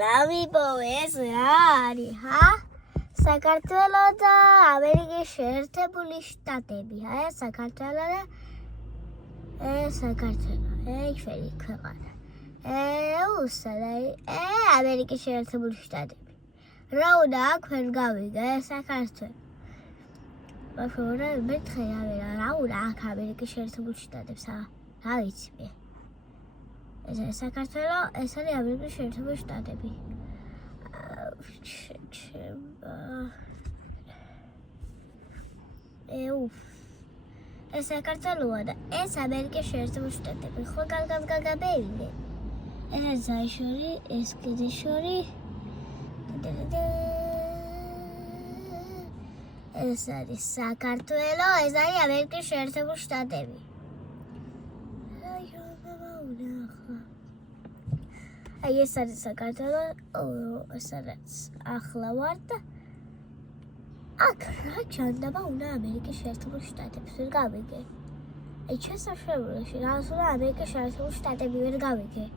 რავიპოვე ეს რა არის, ჰა? საქართველო და ამერიკის შეერთებული შტატები, ეს საქართველო და საქართველო, ჩვენი ქვეყანა. ამერიკის შეერთებული შტატები. რა უნდა აქ ვერ გავიგე საქართველო. მაგრამ მეთქე რა უნდა აქ ამერიკის შეერთებული შტატებს, რა ვიცი მე. ეს საქართველო, ეს არის ამერიკის შეერთებული შტატები. ეს საქართველოა და ეს ამერიკის შეერთებული შტატები. ხო გაგაბერინე. ეს ზაიშორი, ეს კიდეშორი. ეს არის საქართველო, ეს არის ამერიკის შეერთებული შტატები. ეს არის საქართველო, ეს არის ახლა ვარ და აქ რა ჩანდება უნდა ამერიკის შეერთებული შტატებს ვერ გავიგე. ჩვენს სამშობლოში რა უნდა ამერიკის შეერთებული შტატები ვერ გავიგე.